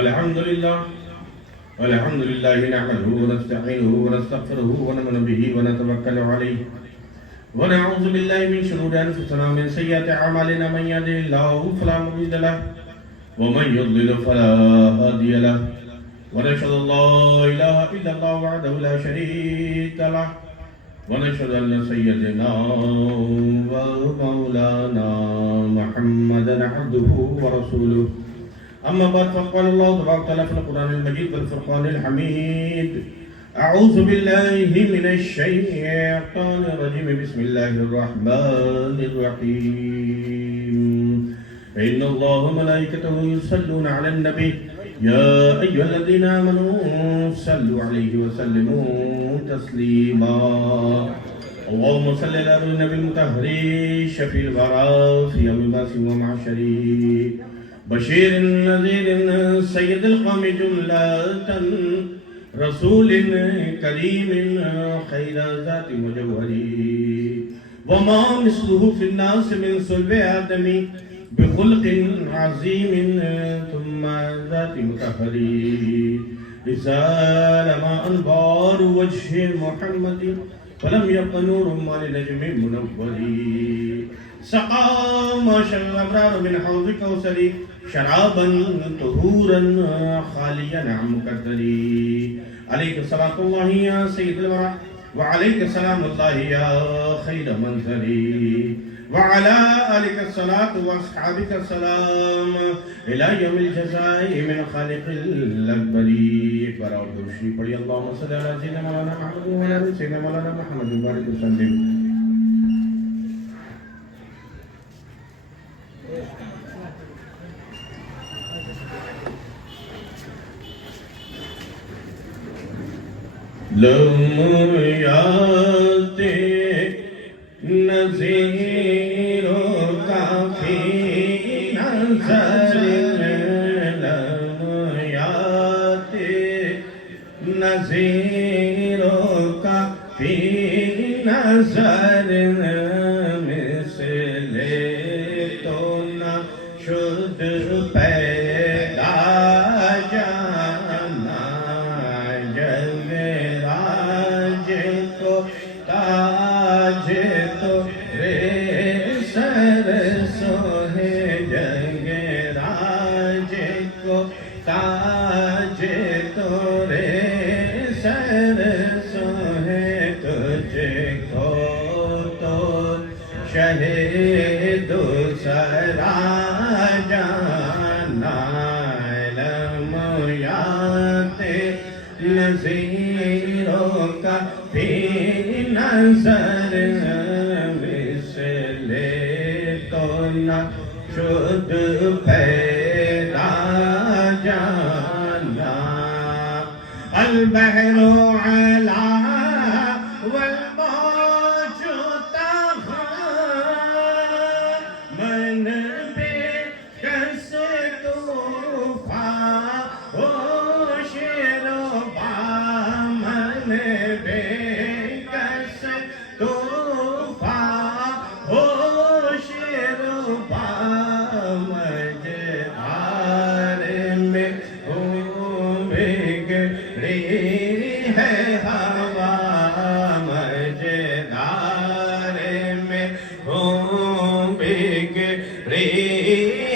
الحمد لله نحمده ونستعينه ونستغفره ونؤمن به ونتوكل عليه ونعوذ بالله من شرور أنفسنا ومن سيئات أعمالنا من يهده الله فلا مضل له ومن يضلل فلا هادي له ونشهد أن لا إله إلا الله وحده لا شريك له ونشهد أن سيدنا ومولانا محمدا عبده ورسوله أما بعد فقال الله تبارك وتعالى في القرآن المجيد والفرقان الحميد أعوذ بالله من الشيطان الرجيم بسم الله الرحمن الرحيم إن الله وملائكته يصلون على النبي يا أيها الذين آمنوا صلوا عليه وسلموا تسليما اللهم صل على النبي المطهر شفيع الورى في يوم البعث ومحشره بشير نذير سيد القوم جملة رسول كريم خير ذات مجوهري وما مثله في الناس من صلب آدم بخلق عظيم ثم ذات مطهري رسال ما أنوار وجه محمد فلم يبق نور ما لنجم منوري سقى ما شاء الأبرار من حوض كوثري شرابا طهورا خاليا عن مكدري عليك صلاة الله يا سيد الورى وعليك سلام الله يا خير منزلي وعلى آلك الصلاة وأصحابك السلام إلى يوم الجزاء من خالق الأكبر أكبر أردوشي پڑھی اللهم صل على سيدنا مولانا محمد وعلى آل سيدنا مولانا محمد وبارك وسلم لمحیات نظیروں کا فی نظر لمحیات نظیروں کا فی نظر مثل تو نہ شد پیدا جانا جگ راج کو تاج تو رے سر سوہے جگ راج کو تاج تو رے سر سوہے تجھ کو تو شہید دوسرا جانا لمحیات نظیروں کا بھی نظر مثل تو نہ شد پیدا جانا البحر علا والموج طغى من بے کس طوفان ہوش ربا من بے کس طوفان ہوش ربا مجدار میں بگڑی ہے ہوا مجدار میں بگڑی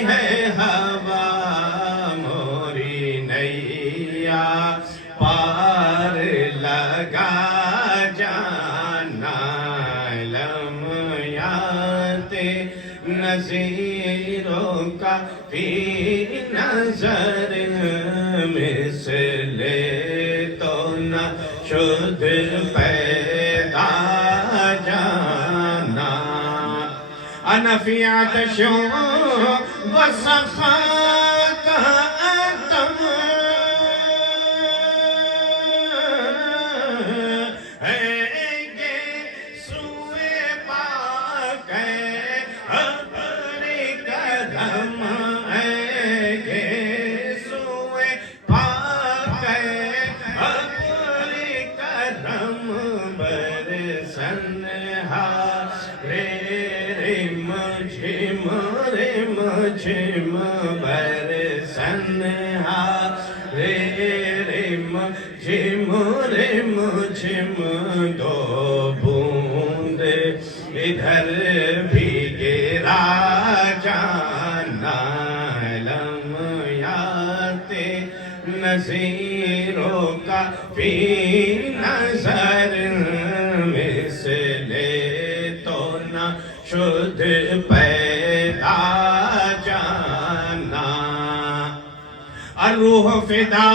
ہے ہوا موری نیا پار لگا جانا لمحیات نظیروں کا فی نظر مثل تو نہ شد پیدا جانا انا فی عطش وسخاء اتم رے رے مجھے مر مجھم دو بوند ادھر بھی گرا جانا لمحات نظیروں کا فی نظر مثل تو نہ شد پیدا جانا الروح فدا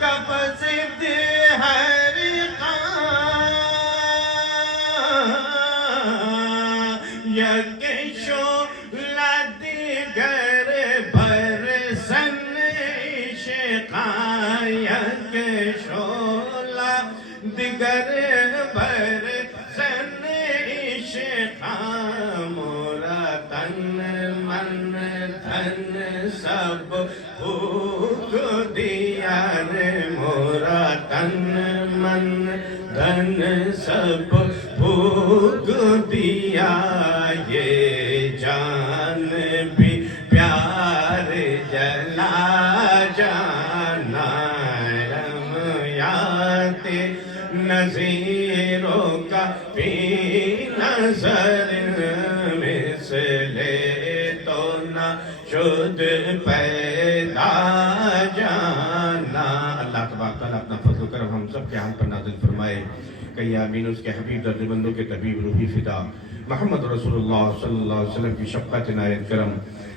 قبض ہر یک شعلہ دیگر برسن عشقا یک شعلہ دیگر برسن عشقا مورا تن من دھن سب پھوک دیا رے مورا تن من دھن سب پھوک دیا یہ جان بھی پیار جلا جانا لمحات نظیروں کا فی نظر مثل تو نہ شد پیدا جانا اللہ تبارک تعالیٰ اپنا فضل و کرم ہم سب کے حال پر نازل فرمائے کہیں آمین اس کے حبیب درد بندوں کے طبیب روحی فدا محمد رسول اللہ صلی اللہ علیہ وسلم کی شفقت عنایت کرم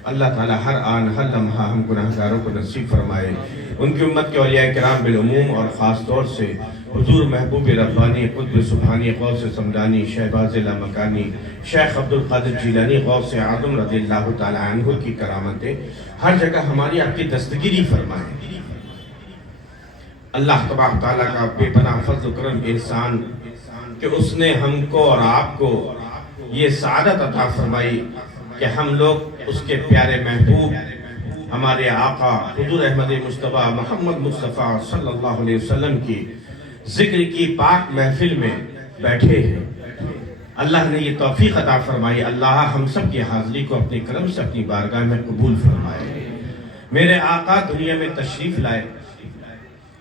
اللہ تعالیٰ ہر آن ہر لمحہ ہم گناہگاروں کو نصیب فرمائے ان کی امت کے اولیاء کرام بالعموم اور خاص طور سے حضور محبوب ربانی قطب سبحانی غوث سمدانی شہباز لامکانی شیخ عبدالقادر جیلانی غوث اعظم رضی اللہ تعالیٰ عنہ کی کرامتیں ہر جگہ ہماری آپ کی دستگیری فرمائے اللہ تبارک تعالیٰ کا بے پناہ فضل و کرم احسان کہ اس نے ہم کو اور آپ کو یہ سعادت عطا فرمائی کہ ہم لوگ اس کے پیارے محبوب ہمارے آقا حضور احمد مصطفیٰ محمد مصطفیٰ صلی اللہ علیہ وسلم کی ذکر کی پاک محفل میں بیٹھے ہیں اللہ نے یہ توفیق عطا فرمائی اللہ ہم سب کی حاضری کو اپنے کرم سے اپنی بارگاہ میں قبول فرمائے میرے آقا دنیا میں تشریف لائے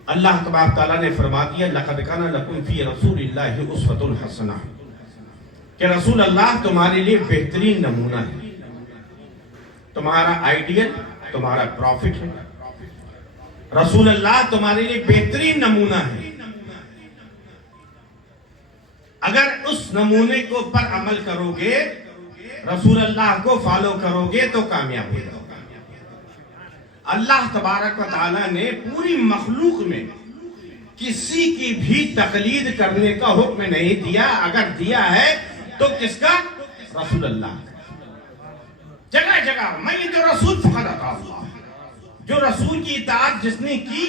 اللہ تبارک تعالیٰ نے فرما دیا لَقَدْ كَانَ لَكُمْ فِي رَسُولِ اللَّهِ أُسْوَةٌ حَسَنَةٌ کہ رسول اللہ تمہارے لیے بہترین نمونہ ہے تمہارا آئیڈیل تمہارا پروفٹ ہے رسول اللہ تمہارے لیے بہترین نمونہ ہے اگر اس نمونے کو پر عمل کرو گے رسول اللہ کو فالو کرو گے تو کامیاب ہو جاؤ اللہ تبارک و تعالیٰ نے پوری مخلوق میں کسی کی بھی تقلید کرنے کا حکم نہیں دیا اگر دیا ہے تو کس کا رسول اللہ جگہ جگہ میں یہ جو رسول فقط عطا اللہ جو رسول کی اطاعت جس نے کی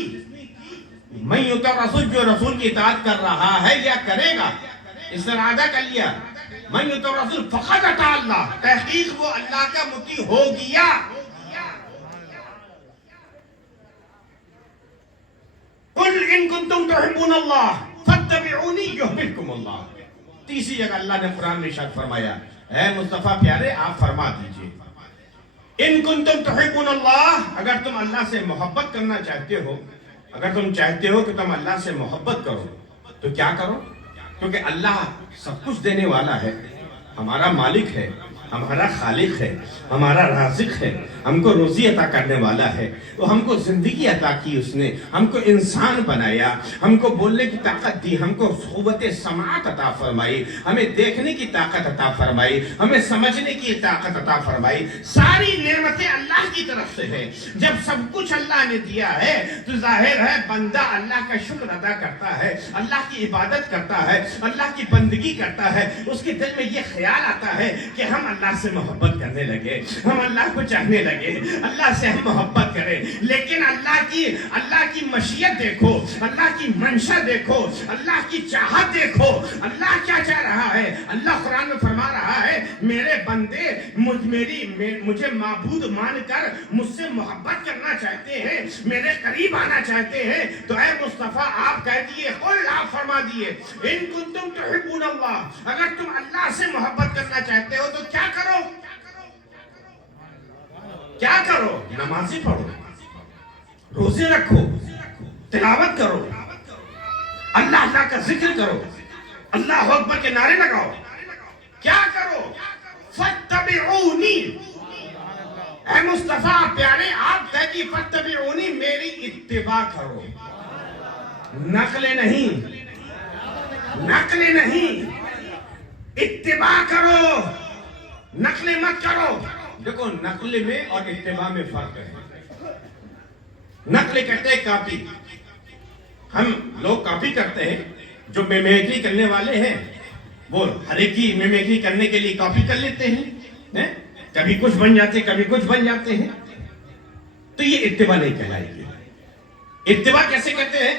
میں یہ تو رسول جو رسول کی اطاعت کر رہا ہے یا کرے گا اس نے ارادہ کر لیا میں یہ تو رسول فقط عطا اللہ تحقیق وہ اللہ کا مطیع ہو گیا قل ان کنتم تحبون اللہ فاتبعونی یحببکم اللہ تیسری جگہ اللہ نے قرآن میں ارشاد فرمایا اے مصطفیٰ پیارے آپ فرما دیجئے ان کنتم تحبون اللہ اگر تم اللہ سے محبت کرنا چاہتے ہو اگر تم چاہتے ہو کہ تم اللہ سے محبت کرو تو کیا کرو کیونکہ اللہ سب کچھ دینے والا ہے ہمارا مالک ہے ہمارا خالق ہے ہمارا رازق ہے ہم کو روزی عطا کرنے والا ہے تو ہم کو زندگی عطا کی اس نے ہم کو انسان بنایا ہم کو بولنے کی طاقت دی ہم کو قوت سماعت عطا فرمائی ہمیں دیکھنے کی طاقت عطا فرمائی ہمیں سمجھنے کی طاقت عطا فرمائی ساری نعمتیں اللہ کی طرف سے ہے جب سب کچھ اللہ نے دیا ہے تو ظاہر ہے بندہ اللہ کا شکر ادا کرتا ہے اللہ کی عبادت کرتا ہے اللہ کی بندگی کرتا ہے اس کے دل میں یہ خیال آتا ہے کہ ہم اللہ سے محبت کرنے لگے ہم اللہ کو چاہنے لگے اللہ سے ہم محبت کریں لیکن اللہ کی مشیت دیکھو اللہ کی منشا دیکھو اللہ کی چاہت دیکھو اللہ کیا چاہ رہا ہے اللہ قرآن میں فرما رہا ہے میرے بندے مجھے معبود مان کر مجھ سے محبت کرنا چاہتے ہیں میرے قریب آنا چاہتے ہیں تو اے مصطفیٰ آپ کہہ دیئے قل آپ فرما دیئے ان کنتم تحبون اللہ اگر تم اللہ سے محبت کرنا چاہتے ہو تو کیا کرو نمازیں پڑھو روزے رکھو تلاوت کرو اللہ اللہ کا ذکر کرو، اللہ اکبر کے نعرے لگاؤ، کیا کرو؟ فَاتَّبِعُونِي، اے مصطفیٰ پیارے آپ کہتی فَاتَّبِعُونِی، میری اتباع کرو، نقل نہیں، نقل نہیں، اتباع کرو، نقل مت کرو۔ دیکھو نقل میں اور اتباع میں فرق ہے۔ نقل کہتے ہیں کاپی، ہم لوگ کاپی کرتے ہیں، جو میمیکری کرنے والے ہیں وہ ہر ایک کی میمیکری کرنے کے لیے کاپی کر لیتے ہیں، کبھی کچھ بن جاتے ہیں کبھی کچھ بن جاتے ہیں، تو یہ اتباع نہیں کہلائے گی۔ اتباع کیسے کہتے ہیں؟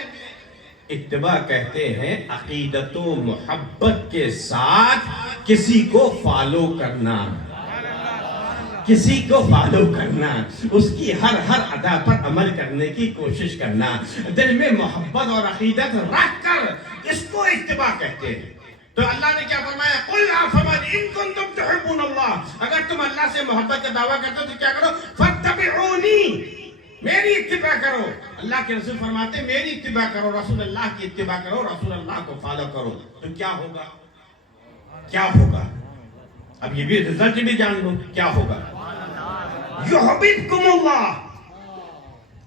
اتباع کہتے ہیں عقیدت و محبت کے ساتھ کسی کو فالو کرنا، کسی کو فالو کرنا، اس کی ہر ادا پر عمل کرنے کی کوشش کرنا، دل میں محبت اور عقیدت رکھ کر، اس کو اتباع کہتے ہیں۔ تو اللہ نے کیا فرمایا؟ قُلْ أَفَمَنْ إِن كُنْتُمْ تُحِبُّونَ اللَّهَ، اگر تم اللہ سے محبت کا دعویٰ کرتے ہو تو کیا کرو؟ فَاتَّبِعُونِی، میری اتباع کرو۔ اللہ کے رسول فرماتے ہیں میری اتباع کرو، رسول اللہ کی اتباع کرو، رسول اللہ کو فالو کرو، تو کیا ہوگا؟ کیا ہوگا؟ اب یہ بھی رزلٹ بھی جان لو کیا ہوگا۔ یحببکم اللہ،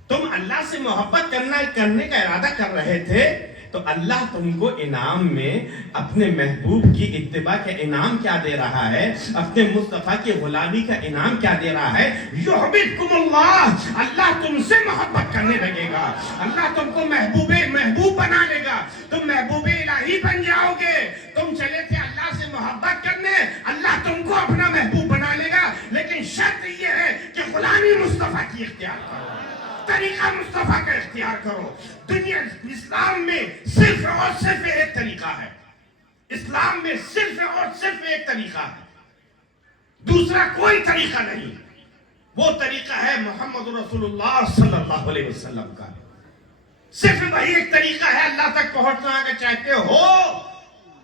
تم اللہ سے محبت کرنے کا ارادہ کر رہے تھے تو اللہ تم کو انعام میں اپنے محبوب کی اتباع کا انعام کیا دے رہا ہے، اپنے مصطفیٰ کی غلامی کا انعام کیا دے رہا ہے؟ یحببکم اللہ، اللہ تم سے محبت کرنے لگے گا، اللہ تم کو محبوب بنا لے گا، تم محبوب الہی بن جاؤ گے۔ تم چلے تھے اللہ سے محبت کرنے، اللہ تم کو اپنا محبوب بنا لے گا، لیکن شرط یہ ہے کہ غلامی مصطفیٰ کی اختیار کرو، طریقہ مصطفیٰ کا اختیار کرو۔ دنیا اسلام میں صرف اور صرف ایک طریقہ ہے، اسلام میں صرف اور صرف ایک طریقہ ہے، دوسرا کوئی طریقہ نہیں۔ وہ طریقہ ہے محمد رسول اللہ صلی اللہ علیہ وسلم کا، صرف وہی ایک طریقہ ہے اللہ تک پہنچنا اگر چاہتے ہو۔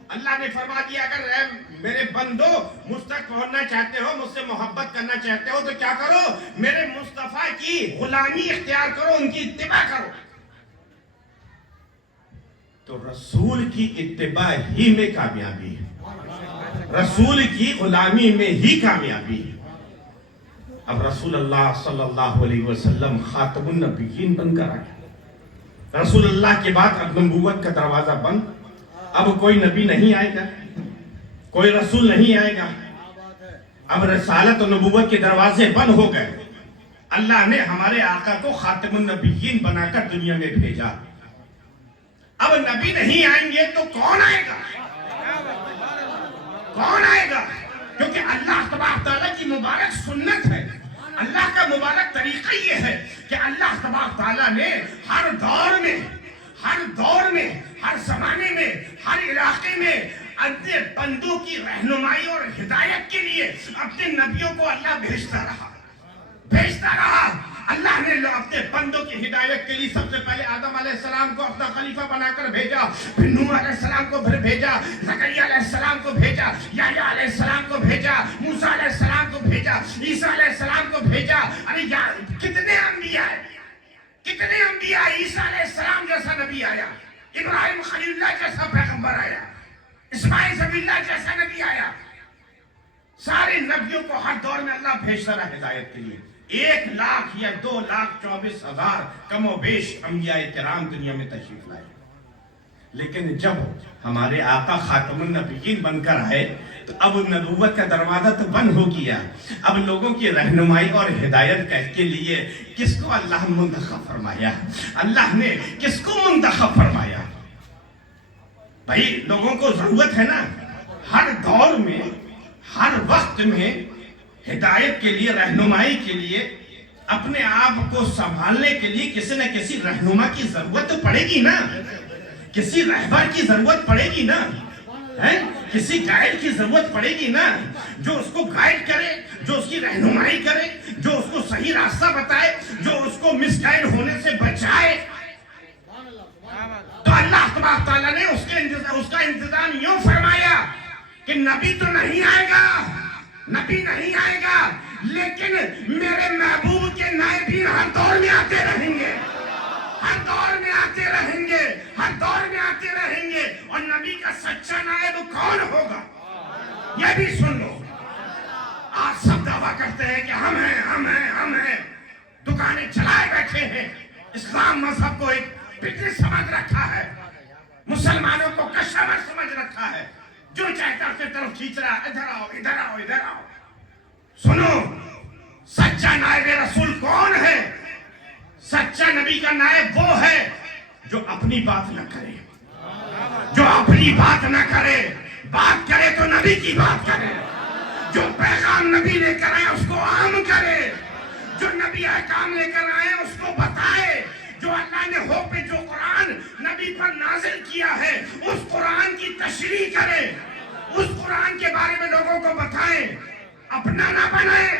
اللہ نے فرما دیا اگر اے میرے بندو مجھ تک پہنچنا چاہتے ہو، مجھ سے محبت کرنا چاہتے ہو تو کیا کرو؟ میرے مصطفیٰ کی غلامی اختیار کرو، ان کی اتباع کرو۔ تو رسول کی اتباع ہی میں کامیابی ہے، رسول کی غلامی میں ہی کامیابی ہے۔ اب رسول اللہ صلی اللہ علیہ وسلم خاتم النبیین بن کر آئے، رسول اللہ کے بعد اب نبوت کا دروازہ بند، اب کوئی نبی نہیں آئے گا، کوئی رسول نہیں آئے گا، اب رسالت و نبوت کے دروازے بند ہو گئے۔ اللہ نے ہمارے آقا کو خاتم النبیین بنا کر دنیا میں بھیجا، اب نبی نہیں آئیں گے تو کون آئے گا؟ کون آئے گا؟ کیونکہ اللہ تبارک تعالیٰ کی مبارک سنت ہے، اللہ کا مبارک طریقہ یہ ہے کہ اللہ تبارک تعالیٰ نے ہر دور میں، ہر زمانے میں، ہر علاقے میں اپنے بندوں کی رہنمائی اور ہدایت کے لیے اپنے نبیوں کو اللہ بھیجتا رہا۔ اللہ نے اپنے بندوں کی ہدایت کے لیے سب سے پہلے آدم علیہ السلام کو اپنا خلیفہ بنا کر بھیجا، پھر نوح علیہ السلام کو پھر بھیجا، زکریا علیہ السلام کو بھیجا، یحییٰ علیہ السلام کو بھیجا، موسیٰ علیہ السلام کو بھیجا، عیسیٰ علیہ السلام کو بھیجا۔ ارے یار کتنے انبیاء ہیں، کتنے انبیاء! عیسیٰ علیہ السلام جیسا نبی آیا، ابراہیم خلیل اللہ جیسا پیغمبر آیا، اسماعیل ذبیح اللہ جیسا نبی آیا۔ سارے نبیوں کو ہر دور میں اللہ بھیجتا رہا ہدایت کے لیے۔ 1,00,000 یا 2,24,000 کم و بیش انبیاء کرام دنیا میں تشریف لائے، لیکن جب ہمارے آقا خاتم النبیین بن کر آئے تو اب نبوت کا دروازہ تو بند ہو گیا۔ اب لوگوں کی رہنمائی اور ہدایت کے لیے کس کو اللہ منتخب فرمایا؟ اللہ نے کس کو منتخب فرمایا؟ بھائی لوگوں کو ضرورت ہے نا ہر دور میں، ہر وقت میں ہدایت کے لیے، رہنمائی کے لیے، اپنے آپ کو سنبھالنے کے لیے کسی نہ کسی رہنما کی ضرورت تو پڑے گی نا، کسی رہبر کی ضرورت پڑے گی نا، کسی گائیڈ کی ضرورت پڑے گی نا، جو اس کو گائیڈ کرے، جو اس کی رہنمائی کرے، جو اس کو صحیح راستہ بتائے، جو اس کو مس گائیڈ ہونے سے بچائے۔ تو اللہ تبارک تعالیٰ نے اس کا انتظام یوں فرمایا کہ نبی تو نہیں آئے گا، نبی نہیں آئے گا، لیکن میرے محبوب کے نائبین ہر دور میں آتے رہیں گے، ہر دور میں آتے رہیں گے، ہر دور میں آتے رہیں گے۔ وہ کون ہوگا یہ بھی سن لو. آج سب دعویٰ کرتے ہیں کہ ہم ہیں, دکانیں چلائے بیٹھے ہیں, اسلام مذہب کو ایک بزنس سمجھ رکھا ہے, مسلمانوں کو کسٹمر سمجھ رکھا ہے, جو چاہتا اس کی طرف کھینچ رہا ہے, ادھر آؤ. سنو, سچا نائب رسول کون ہے؟ سچا نبی کا نائب وہ ہے جو اپنی بات نہ کرے, بات کرے تو نبی کی بات کرے, جو پیغام نبی لے کر آئے اس کو عام کرے, جو نبی احکام لے کر آئے اس کو بتائے, جو اللہ نے جو قرآن نبی پر نازل کیا ہے اس قرآن کی تشریح کرے, اس قرآن کے بارے میں لوگوں کو بتائے, اپنا نہ بنائے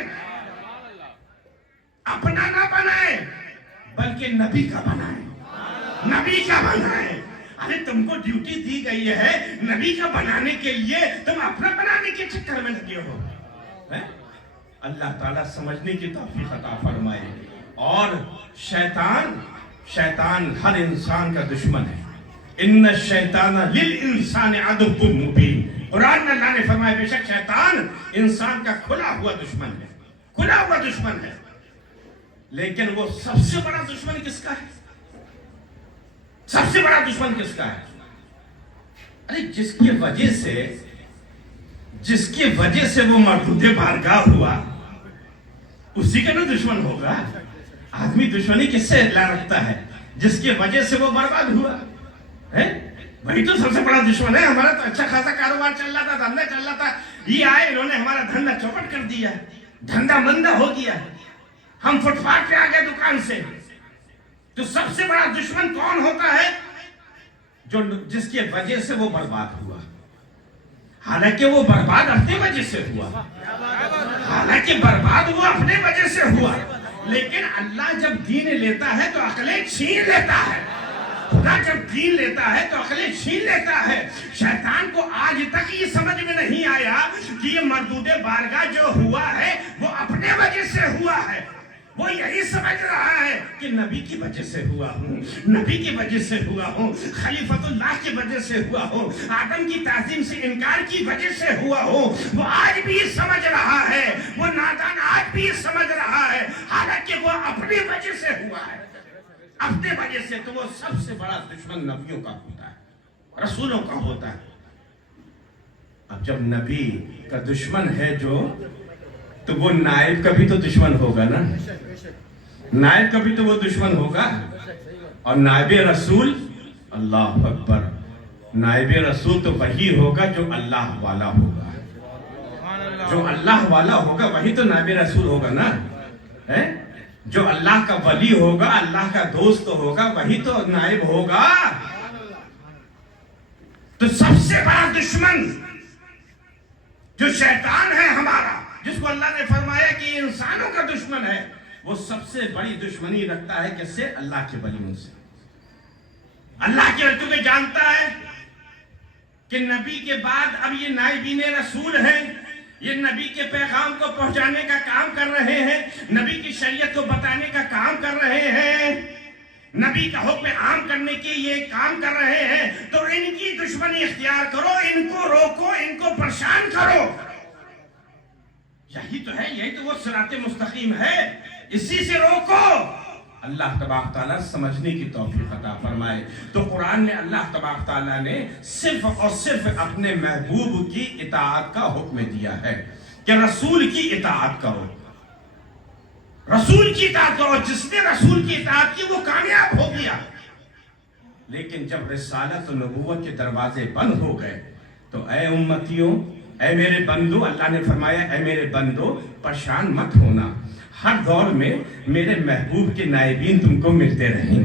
بلکہ نبی کا بنائے. ارے تم کو ڈیوٹی دی گئی ہے نبی کا بنانے کے لیے, تم اپنا بنانے کے چکر میں لگے ہو. اللہ تعالیٰ سمجھنے کی توفیق عطا فرمائے. اور شیطان ہر انسان کا دشمن ہے. ان الشیطان للانسان عدو مبین. قرآن میں اللہ نے فرمایا بے شک شیطان انسان کا کھلا ہوا دشمن ہے. لیکن وہ سب سے بڑا دشمن کس کا ہے؟ ارے جس کی وجہ سے وہ مردود بارگاہ ہوا اسی کا نا دشمن ہوگا. آدمی دشمنی کس سے رکھتا ہے؟ جس کی وجہ سے وہ برباد ہوا وہی تو سب سے بڑا دشمن ہے. ہمارا تو اچھا خاصا کاروبار چل رہا تھا, دھندا چل رہا تھا, یہ آئے انہوں نے ہمارا دھندا چوپٹ کر دیا, دھندا مندہ ہو گیا, ہم فٹ پاتھ پہ آ گئے دکان سے. تو سب سے بڑا دشمن کون ہوتا ہے؟ جس کی وجہ سے وہ برباد ہوا. حالانکہ وہ برباد اپنی وجہ سے ہوا, لیکن اللہ جب دین لیتا ہے تو عقلیں چھین لیتا ہے. خدا جب دین لیتا ہے تو عقلیں چھین لیتا ہے. شیطان کو آج تک یہ سمجھ میں نہیں آیا کہ یہ مردود بارگاہ جو ہوا ہے وہ اپنے وجہ سے ہوا ہے. وہ یہی سمجھ رہا ہے کہ نبی کی وجہ سے ہوا ہوں, خلیفۃ اللہ کی وجہ سے ہوا ہوں, آدم کی تعظیم سے انکار کی وجہ سے ہوا ہوں. وہ آج بھی سمجھ رہا ہے, وہ نادان آج بھی سمجھ رہا ہے, حالانکہ وہ اپنی وجہ سے ہوا ہے. اپنے وجہ سے. تو وہ سب سے بڑا دشمن نبیوں کا ہوتا ہے, رسولوں کا ہوتا ہے. اب جب نبی کا دشمن ہے تو وہ نائب کا بھی تو دشمن ہوگا نا, نائب کا بھی تو وہ دشمن ہوگا. اور نائب رسول, اللہ اکبر, نائب رسول تو وہی ہوگا جو اللہ والا ہوگا. جو اللہ والا ہوگا وہی تو نائب رسول ہوگا نا. جو اللہ کا ولی ہوگا, اللہ کا دوست ہوگا, وہی تو نائب ہوگا. تو سب سے بڑا دشمن جو شیطان ہے ہمارا, جس کو اللہ نے فرمایا کہ انسانوں کا دشمن ہے, وہ سب سے بڑی دشمنی رکھتا ہے کس سے؟ اللہ کے ولیوں سے. اللہ کے ولیوں کو جانتا ہے کہ نبی کے بعد اب یہ نائبین رسول ہیں, یہ نبی کے پیغام کو پہنچانے کا کام کر رہے ہیں, نبی کی شریعت کو بتانے کا کام کر رہے ہیں, نبی کا حکم عام کرنے کے یہ کام کر رہے ہیں. تو ان کی دشمنی اختیار کرو, ان کو روکو, ان کو پریشان کرو. یہی تو ہے, یہی تو وہ صراط مستقیم ہے, اسی سے روکو. اللہ تبارک تعالیٰ سمجھنے کی توفیق عطا فرمائے. تو قرآن میں اللہ تبارک تعالیٰ نے صرف اور صرف اپنے محبوب کی اطاعت کا حکم دیا ہے کہ رسول کی اطاعت کرو, رسول کی اطاعت کرو. جس نے رسول کی اطاعت کی وہ کامیاب ہو گیا. لیکن جب رسالت و نبوت کے دروازے بند ہو گئے تو اے امتیوں, اے میرے بندو, اللہ نے فرمایا اے میرے بندو پریشان مت ہونا, ہر دور میں میرے محبوب کے نائبین تم کو ملتے رہیں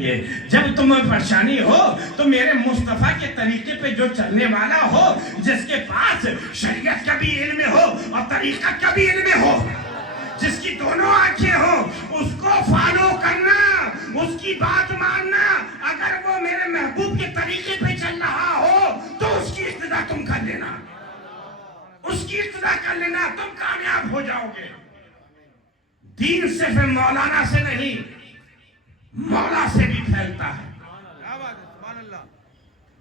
گے. جب تمہیں پریشانی ہو تو میرے مصطفیٰ کے طریقے پہ جو چلنے والا ہو, جس کے پاس شریعت کا بھی علم ہو اور طریقت کا بھی علم ہو, جس کی دونوں آنکھیں ہوں, اس کو فالو کرنا, اس کی بات ماننا. اگر وہ میرے محبوب کے طریقے پہ چل رہا ہو تو اس کی اقتدا تم کر لینا, اس کی اقتدا کر لینا, تم کامیاب ہو جاؤ گے. دین صرف مولانا سے نہیں, مولا سے بھی پھیلتا ہے.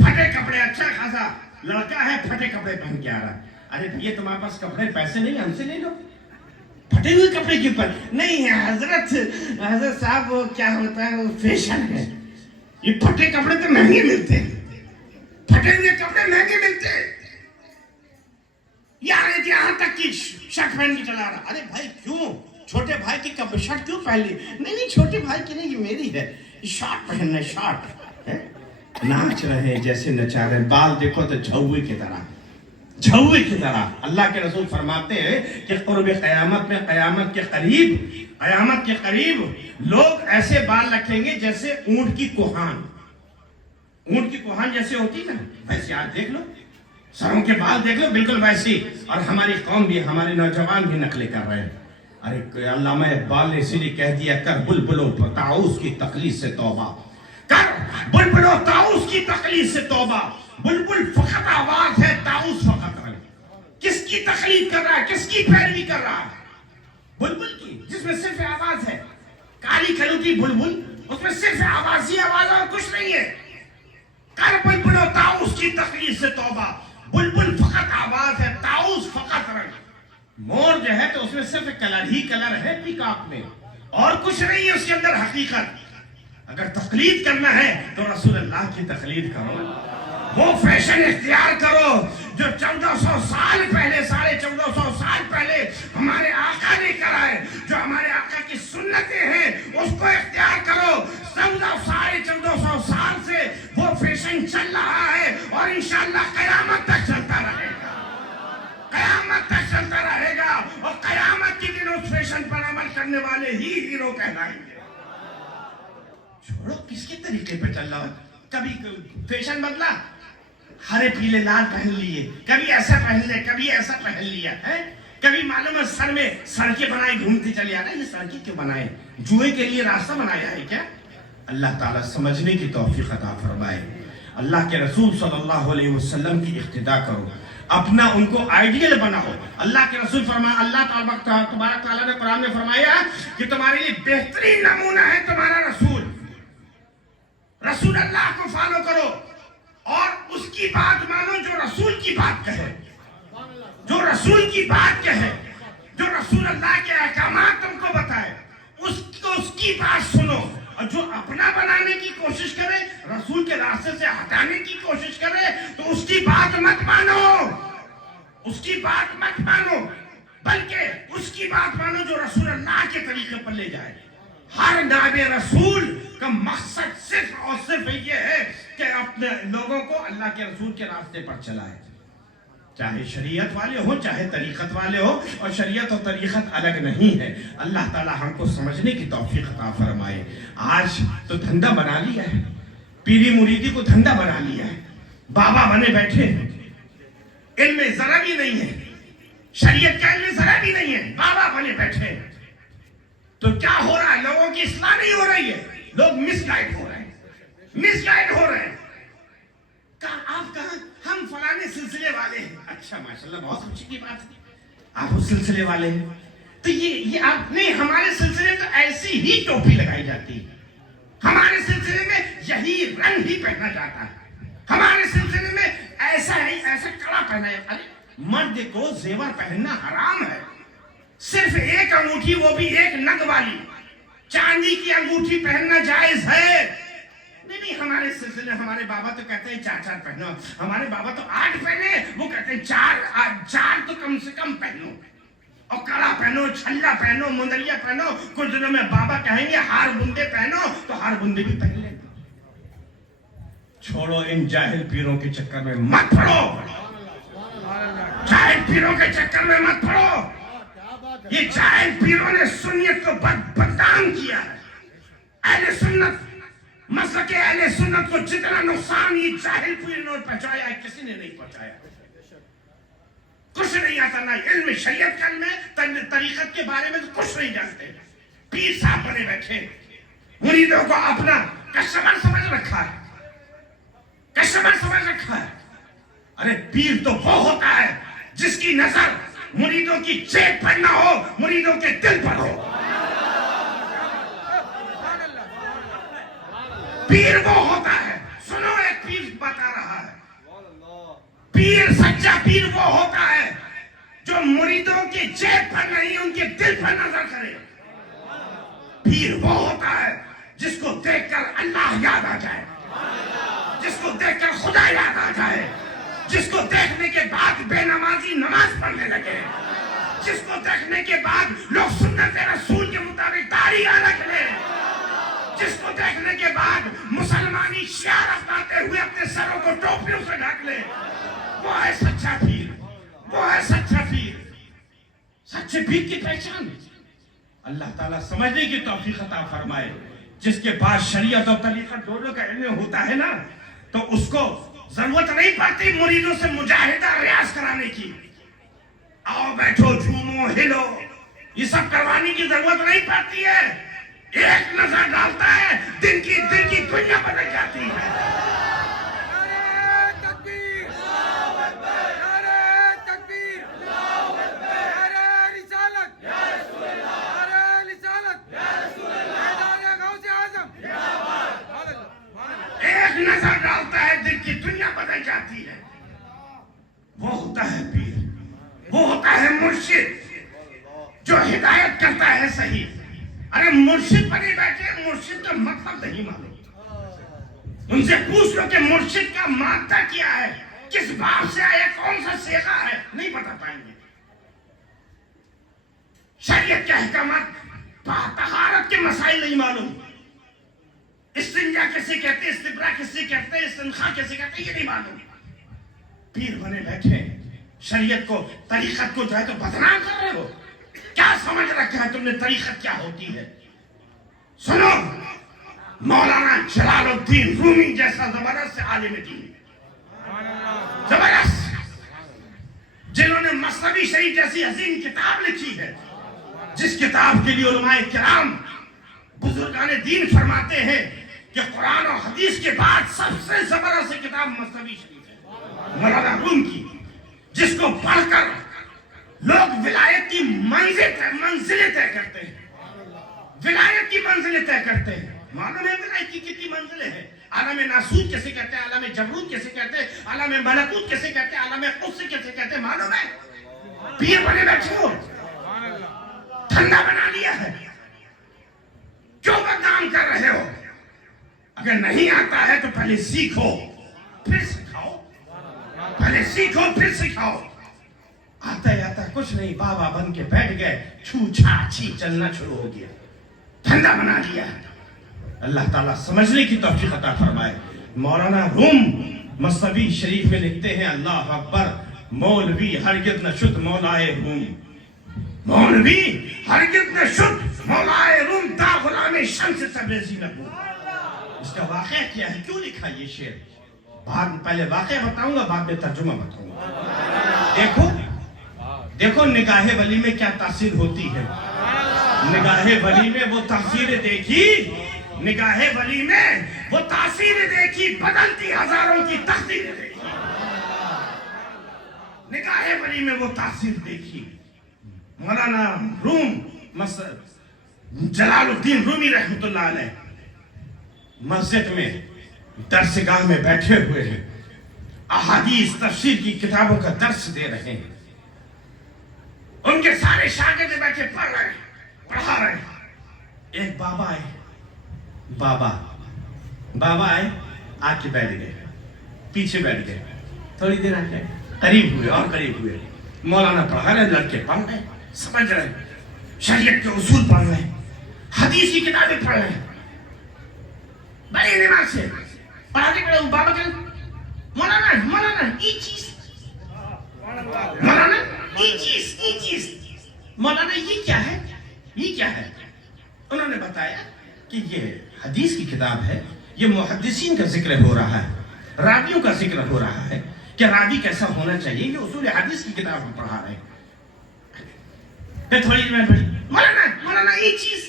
پھٹے کپڑے، اچھا خاصا لڑکا ہے پھٹے کپڑے پہن کے آ رہا ہے. ارے بھیا تمہارے پاس کپڑے پیسے نہیں، ہم سے لے لو. پھٹے ہوئے کپڑے کے اوپر نہیں حضرت صاحب وہ کیا ہوتا ہے، وہ فیشن ہے. یہ پھٹے کپڑے تو مہنگے ملتے ہیں، پھٹے ہوئے کپڑے مہنگے ملتے ہیں. یہاں تک کہ شرٹ پہن کے چلا رہا. ارے بھائی کیوں چھوٹے بھائی کی شرٹ کیوں پہن لی؟ نہیں چھوٹے بھائی کی نہیں، یہ میری ہے. شارٹ پہننا ہے، شارٹ. ناچ رہے جیسے نچا رہے، بال دیکھو تو جھوے کی طرح، جھوے کی طرح. اللہ کے رسول فرماتے ہیں کہ قرب قیامت میں، قیامت کے قریب لوگ ایسے بال رکھیں گے جیسے اونٹ کی کوہان. اونٹ کی کوہان جیسے ہوتی نا، ویسے آپ دیکھ لو، سروں کے بال دیکھ لو بالکل ویسی. اور ہماری قوم بھی، ہمارے نوجوان بھی نقلیں کر رہے ہیں. ارے علامہ اقبال نے اسی لیے کہہ دیا، کر بلبلو طاؤس کی تقلید سے توبہ، کر بلبلو طاؤس کی تقلید سے توبہ. بلبل فقط آواز ہے، طاؤس فقط رنگ. کس کی تقلید کر رہا ہے، کس کی پیروی کر رہا ہے؟ بلبل کی، جس میں صرف آواز ہے. کالی کلوٹی بلبل، اس میں صرف آواز ہی آواز اور کچھ نہیں ہے. کر بلبلو طاؤس کی تقلید سے توبہ. بلبل فقط آواز ہے، طاؤس فقط رنگ. مور جو ہے تو اس میں صرف کلر ہی کلر ہے پیکاک میں، اور کچھ نہیں ہے اس کے اندر حقیقت. اگر تقلید کرنا ہے تو رسول اللہ کی تقلید کرو، وہ فیشن اختیار کرو جو 1400 سال پہلے، 1450 سال پہلے ہمارے آقا نے کرا ہے. جو ہمارے آقا کی سنتیں ہیں اس کو اختیار کرو. 1450 سال سے وہ فیشن چل رہا ہے اور انشاءاللہ قیامت تک چلتا رہے گا، قیامت تک چلتا رہے گا. اور قیامت کے دن اس فیشن پر عمل کرنے والے ہی ہیرو کہلائیں گے. چھوڑو کس کے طریقے پہ چل رہا ہے. کبھی فیشن بدلا، ہرے پیلے لال پہن لیے، کبھی ایسا پہن لے، کبھی ایسا پہن لیا ہے. کبھی معلوم ہے سر میں سڑکیں بنائے گھومتے چلے آ رہے. یہ سڑکیں کیوں بنائے؟ جوئے کے لیے راستہ بنایا ہے کیا؟ اللہ تعالیٰ سمجھنے کی توفیق عطا فرمائے. اللہ کے رسول صلی اللہ علیہ وسلم کی اقتداء کرو، اپنا ان کو آئیڈیل بناؤ. اللہ کے رسول فرمایا، اللہ تبارک تعالیٰ نے قرآن میں فرمایا کہ تمہارے لیے بہترین نمونہ ہے تمہارا رسول. رسول اللہ کو فالو کرو اور اس کی بات مانو جو رسول کی بات کہے، جو رسول کی بات کہے، جو رسول اللہ کے احکامات تم کو بتائے اس کی بات سنو. اور جو اپنا بنانے کی کوشش کرے، رسول کے راستے سے ہٹانے کی کوشش کرے، تو اس کی بات مت مانو، اس کی بات مت مانو، بلکہ اس کی بات مانو جو رسول اللہ کے طریقے پر لے جائے. ہر نائب رسول کا مقصد صرف اور صرف یہ ہے کہ اپنے لوگوں کو اللہ کے رسول کے راستے پر چلائے. چاہے شریعت والے ہو، چاہے طریقت والے ہو، اور شریعت اور طریقت الگ نہیں ہے. اللہ تعالی ہم کو سمجھنے کی توفیق عطا فرمائے. آج تو دھندا بنا لیا ہے، پیری مریدی کو دھندا بنا لیا ہے. بابا بنے بیٹھے ہیں، علم میں ذرا بھی نہیں ہے، شریعت کا علم ذرا بھی نہیں ہے، بابا بنے بیٹھے ہیں. تو کیا ہو رہا ہے؟ لوگوں کی اصلاح نہیں ہو رہی ہے، لوگ مس گائیڈ ہو رہے ہیں، مس گائیڈ ہو رہے ہیں. آپ کہاں؟ ہم فلانے سلسلے والے ہیں. اچھا ماشاءاللہ، بہت خوشی کی بات ہے، آپ اس سلسلے والے ہیں. تو یہ آپ نہیں، ہمارے سلسلے تو ایسی ہی ٹوپی لگائی جاتی ہے، ہمارے سلسلے میں یہی رنگ ہی پہنا جاتا ہے، ہمارے سلسلے میں ایسا ہی ایسا کڑا پہنا ہے. ارے مرد کو زیور پہننا حرام ہے، صرف ایک انگوٹھی، وہ بھی ایک نگ والی چاندی کی انگوٹھی پہننا جائز ہے. نہیں ہمارے سلسلے، ہمارے بابا تو کہتے ہیں 4 پہنو، ہمارے بابا تو 8 پہنے، وہ کہتے ہیں 4 تو کم سے کم پہنو، اور کڑا پہنو، چھلا پہنو، مندریا پہنو. کچھ دنوں میں بابا کہیں گے ہار بندے پہنو، تو ہار بندے بھی پہن لیں. چھوڑو ان جاہل پیروں کے چکر میں مت پڑو، جاہل پیروں کے چکر میں مت پڑو. یہ جاہل پیروں نے سنت کو بدنام کیا ہے. اہل سنت، مسلک اہل سنت کو جتنا نقصان یہ جاہل پیروں نے پہنچایا ہے، کسی نے نہیں پہنچایا. کچھ نہیں آتا، نہ علم شریعت کا علم ہے، طریقت کے بارے میں تو کچھ نہیں جانتے. پیر صاحب بنے بیٹھے، مریدوں کو اپنا کسٹمر سمجھ رکھا ہے، کسٹمر سمجھ رکھا ہے. ارے پیر تو وہ ہوتا ہے جس کی نظر مریدوں کی جیب پر نہ ہو، مریدوں کے دل پر ہو. پیر وہ ہوتا ہے. سنو ایک پیر بتا رہا سچا پیر وہ ہوتا ہے جو مریدوں کے جیب پر نہیں ان کے دل پر نظر کرے. پیر وہ ہوتا ہے جس کو دیکھ کر اللہ یاد آ جائے, جس کو دیکھ کر خدا یاد آ جائے, جس کو دیکھنے کے بعد بے نمازی نماز پڑھنے لگے, جس کو دیکھنے کے بعد لوگ سنت رسول کے مطابق داڑھی رکھ لیں, جس کو دیکھنے کے بعد مسلمانی شعار اپناتے ہوئے اپنے سروں کو ٹوپیوں سے ڈھک لے. وہ ہے سچا پیر, وہ ہے سچا پیر. سچے پیر کی پہچان اللہ تعالیٰ سمجھنے کی توفیق عطا فرمائے. جس کے پاس شریعت اور طریقت دونوں کا علم ہوتا ہے نا, تو اس کو ضرورت نہیں پڑتی مریدوں سے مجاہدہ ریاض کرانے کی. آؤ بیٹھو جھومو ہلو یہ سب کروانے کی ضرورت نہیں پڑتی ہے. ایک نظر ڈالتا ہے دن کی دنیا بدل جاتی ہے. نعرہ تکبیر، نعرہ تکبیر، نعرہ رسالت، نعرہ رسالت، میدان غوث اعظم. ایک نظر ڈالتا ہے دن کی دنیا بدل جاتی ہے. وہ ہوتا ہے پیر, وہ ہوتا ہے مرشد جو ہدایت کرتا ہے صحیح. ارے مرشد بنے بیٹھے, مرشد کا مطلب نہیں معلوم. ان سے پوچھ لو کہ مرشد کا مادہ کیا ہے, کس باب سے آیا, کون سا صیغہ ہے, نہیں بتا پائیں گے. شریعت کے احکامات, طہارت کے مسائل نہیں معلوم. استنجا کیسے کہتے, استبرا کیسے کہتے, استنخاء کیسے کہتے, یہ نہیں معلوم. پیر بنے بیٹھے, شریعت کو طریقت کو جو ہے تو بدنام کر رہے ہو. کیا سمجھ رکھا ہے تم نے طریقت کیا ہوتی ہے؟ سنو, مولانا جلال الدین رومی جیسا زبردست عالم دین, زبردست, جنہوں نے مثنوی شریف جیسی عظیم کتاب لکھی ہے, جس کتاب کے لیے علماء کرام بزرگان دین فرماتے ہیں کہ قرآن اور حدیث کے بعد سب سے زبردست کتاب مثنوی شریف ہے, مولانا روم کی, جس کو پڑھ کر لوگ ولایت کی منزلیں طے کرتے ہیں. ولایت کی منزلیں طے کرتے ہیں. معلوم ہے ولایت کی کتنی منزلیں ہیں؟ عالم ناسوت کیسے کہتے ہیں, عالم جبروت کیسے کہتے ہیں, عالم ملکوت کیسے کہتے ہیں, عالم قدس کیسے کہتے ہیں, معلوم ہے؟ پیر بنے بیٹھے ہو, دھندا بنا لیا ہے, کیوں بدنام کر رہے ہو؟ اگر نہیں آتا ہے تو پہلے سیکھو پھر سکھاؤ, پہلے سیکھو پھر سکھاؤ. آتا کچھ نہیں, بابا بن کے بیٹھ گئے, چھو چھا چھی چلنا شروع ہو گیا, دھندا بنا لیا. اللہ تعالیٰ سمجھنے کی توفیق عطا فرمائے. مولانا روم مثنوی شریف میں لکھتے ہیں, اللہ اکبر, مولوی ہرگز نہ شد مولائے روم, مولوی ہرگز نہ شد مولائے روم, دا غلام شمس تبریزی نہ ہو. اس کا واقعہ کیا ہے, کیوں لکھا یہ شعر؟ پہلے واقعہ بتاؤں گا, بعد میں ترجمہ بتاؤں گا. دیکھو نگاہ ولی میں کیا تاثیر ہوتی ہے. نگاہ ولی میں وہ تاثیر دیکھی, نگاہ ولی میں وہ تاثیر دیکھی, بدلتی ہزاروں کی تقدیر دیکھی. نگاہ ولی میں وہ تاثیر دیکھی. مولانا روم جلال الدین رومی رحمت اللہ علیہ مسجد میں درسگاہ میں بیٹھے ہوئے ہیں, احادیث تفسیر کی کتابوں کا درس دے رہے ہیں. ان کے سارے شاگرد بیٹھے پڑھ رہے ہیں, پڑھا رہے ہیں. ایک بابا آئے, بابا آئے, آ کے بیٹھ گئے, پیچھے بیٹھ گئے. تھوڑی دیر آ کے قریب ہوئے اور قریب ہوئے. مولانا پڑھا رہے, لڑکے پڑھ رہے, سمجھ رہے, شریعت کے اصول پڑھ رہے, حدیث کی کتابیں پڑھ رہے. بڑے دماغ سے پڑھاتے پڑھے بابا کہ مولانا یہ چیز, مولانا یہ چیز, مولانا یہ کیا ہے, یہ کیا ہے؟ انہوں نے بتایا کہ یہ حدیث کی کتاب ہے, یہ محدثین کا ذکر ہو رہا ہے, راویوں کا ذکر ہو رہا ہے کہ راوی کیسا ہونا چاہیے, یہ اصول حدیث کی کتاب ہم پڑھا رہے ہیں. پھر تھوڑی دیر میں مولانا یہ چیز,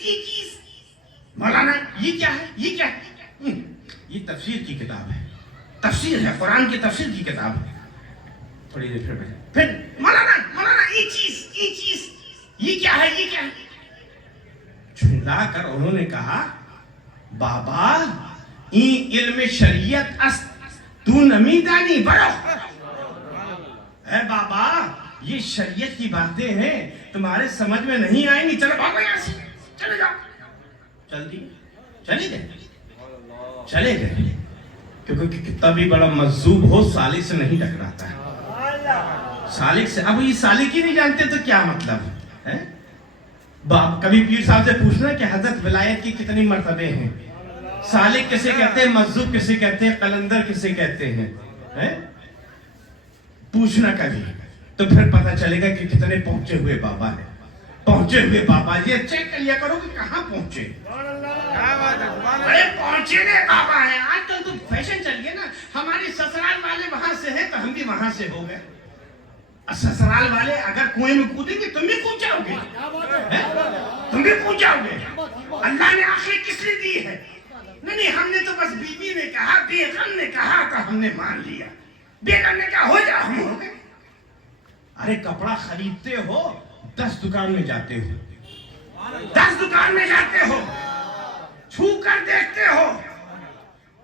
مولانا یہ کیا ہے, یہ کیا ہے؟ یہ تفسیر کی کتاب ہے, تفسیر ہے, قرآن کی تفسیر کی کتاب ہے. تھوڑی دیر پھر مولانا یہ چیز, یہ کیا ہے, یہ کیا ہے؟ چھلا کر انہوں نے کہا, بابا این علم شریعت است, تو نمیدانی برو. اے بابا یہ شریعت کی باتیں ہیں تمہارے سمجھ میں نہیں آئیں گی، چلو بابا یہاں سے چلے جاؤ. چل دی چلے گئے کیونکہ کتنا بھی بڑا مجذوب ہو سالک سے نہیں ٹکراتا ہے. سالک سے اب یہ سالک ہی نہیں جانتے تو کیا مطلب ہے. کبھی پیر صاحب سے پوچھنا کہ حضرت ولایت کی کتنی مرتبے ہیں، سالک کسے کہتے ہیں، مجذوب کسے کہتے ہیں، قلندر کسے کہتے ہیں، پوچھنا کبھی تو پھر پتہ چلے گا کہ کتنے پہنچے ہوئے بابا ہیں. پہنچے ہوئے بابا یہ چیک کر لیا کرو کہ کہاں پہنچے. بڑے پہنچے ہوئے بابا ہیں. آج کل تو فیشن چل گیا نا، ہماری سسرال والے وہاں سے ہیں تو ہم بھی وہاں سے ہو گئے. سسرال والے اگر کنویں میں کودیں گے تم بھی کود جاؤ گے، تم بھی کود جاؤ گے. اللہ نے آخر کس لیے دی ہے؟ نہیں ہم نے تو بس بیوی نے کہا، بیگم نے کہا تو ہم نے مان لیا. بیگم نے کہا ہو جا، ہم ہو گئے. ارے کپڑا خریدتے ہو 10 دکان میں جاتے ہو، 10 دکان میں جاتے ہو، چھو کر دیکھتے ہو،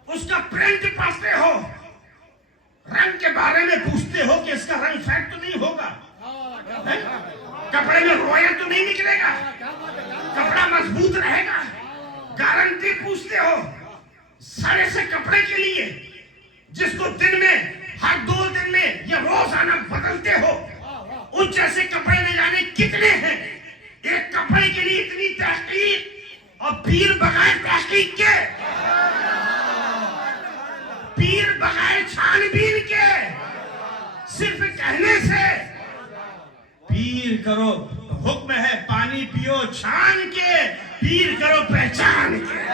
اس کا پرنٹ پڑھتے ہو، رنگ کے بارے میں پوچھتے ہو کہ اس کا رنگ فیڈ تو نہیں ہوگا، کپڑے میں رویا تو نہیں نکلے گا، کپڑا مضبوط رہے گا، گارنٹی پوچھتے ہو. سارے سے کپڑے کے لیے جس کو دن میں ہر 2 دن میں یا روزانہ بدلتے ہو، ان جیسے کپڑے نہ جانے کتنے ہیں. ایک کپڑے کے لیے اتنی تحقیق، اور پیر بغیر تحقیق کے، پیر بغیر چھان بین کے، صرف کہنے سے پیر کرو. حکم ہے پانی پیو چھان کے، پیر کرو پہچان کے.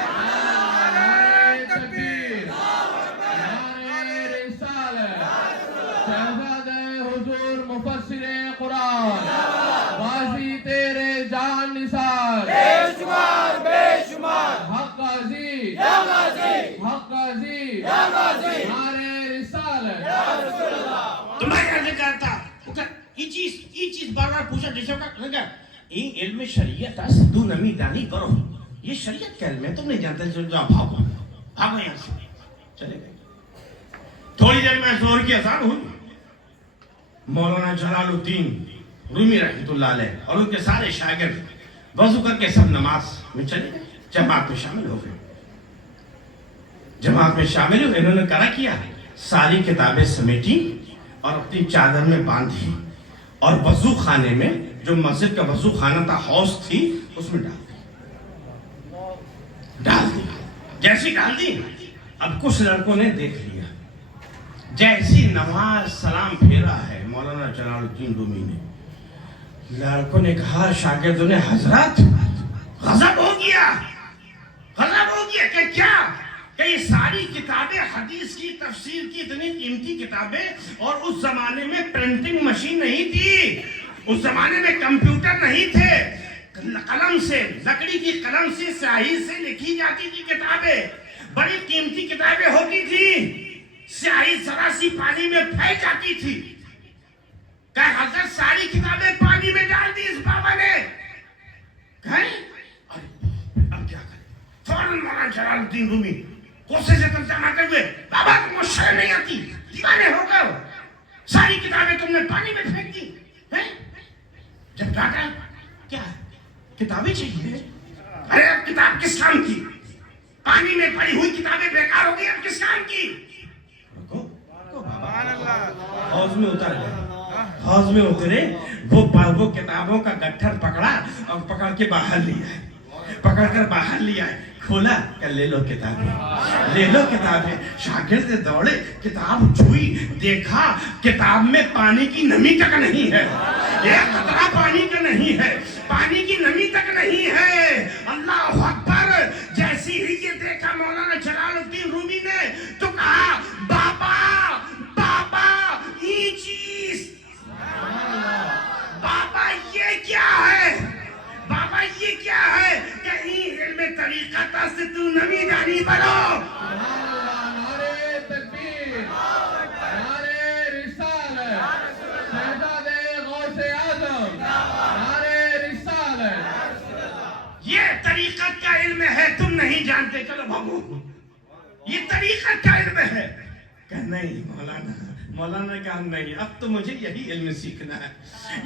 مفسر قرآن بازی تیرے جان نثار، بے شمار حق غازی، حق غازی، نعرہ رسالت. تمہارے عرض کرتا یہ چیز بار بار پوچھا جیسے کہ یہ علم شریعت ہے، سدو نمی دانی کرو، یہ شریعت کا علم ہے، تم نہیں جانتے. جاؤ بھاگو یہاں سے. چلے گئے. تھوڑی دیر میں زہر کی اذان ہوئی. مولانا جلال الدین رومی رحمۃ اللہ علیہ اور ان کے سارے شاگرد وضو کر کے سب نماز میں چلے گئے، جماعت میں شامل ہو گئے. جماعت میں شامل ہوئے، انہوں نے کرا کیا، ساری کتابیں سمیٹی اور اپنی چادر میں باندھی اور وضو خانے میں، جو مسجد کا وضو خانہ تھا، حوض تھی، اس میں ڈال دی. جیسی ڈال دی اب کچھ لڑکوں نے دیکھ لیا. جیسی نماز سلام پھیرا ہے مولانا جلال الدین رومی نے، لڑکوں نے کہا، شاگردوں نے، حضرت غضب ہو گیا کہ کیا کہ یہ ساری کتابیں حدیث کی، تفسیر کی اتنی قیمتی کتابیں، اور اس زمانے میں پرنٹنگ مشین نہیں تھی، اس زمانے میں کمپیوٹر نہیں تھے، قلم سے، لکڑی کی قلم سے، سیاہی سے لکھی جاتی تھی کتابیں، بڑی قیمتی کتابیں ہوتی تھی، سیاہی ذرا سی پانی میں پھینک جاتی تھی. کہ حضرت ساری کتابیں پانی میں ڈال دی اس بابا نے. اب کیا کریں؟ فوراً مولانا جلال الدین رومی غصے سے ترجمہ کرتے ہوئے، بابا تم کو شرم نہیں آتی؟ دیوانے ہو گئے، ساری کتابیں تم نے پانی میں پھینک دی. جب ڈاٹا کیا کتابیں چاہیے، ارے اب کتاب کس کام کی؟ پانی میں پڑی ہوئی کتابیں بیکار ہو گئی، اب کس کام کی؟ حوض میں اتر گئے. حوض میں اترے، وہ کتابوں کا گٹھر پکڑا اور پکڑ کے باہر لیا، پکڑ کر باہر لیا، کھولا کہ لے لو کتابیں، لے لو کتابیں. شاگرد دوڑے، کتاب چھوئی، دیکھا کتاب میں پانی کی نمی تک نہیں ہے، ایک قطرہ پانی کا نہیں ہے، پانی کی نمی تک نہیں ہے. اللہ اکبر. جیسی ہی یہ دیکھا مولانا جلال الدین رومی نے تو کہا، بابا یہ چیز، بابا یہ کیا ہے، بابا یہ کیا ہے کہ این علم طریقہ سے تو نمی دانی بنو. نعرہ تکبیر، نعرہ رسالت، شہزادے غوث اعظم، نعرہ رسالت. یہ طریقت کا علم ہے، تم نہیں جانتے، چلو بھاگو. یہ طریقت کا علم ہے. کہ نہیں مولانا نے کہا نہیں، اب تو مجھے یہی علم سیکھنا ہے،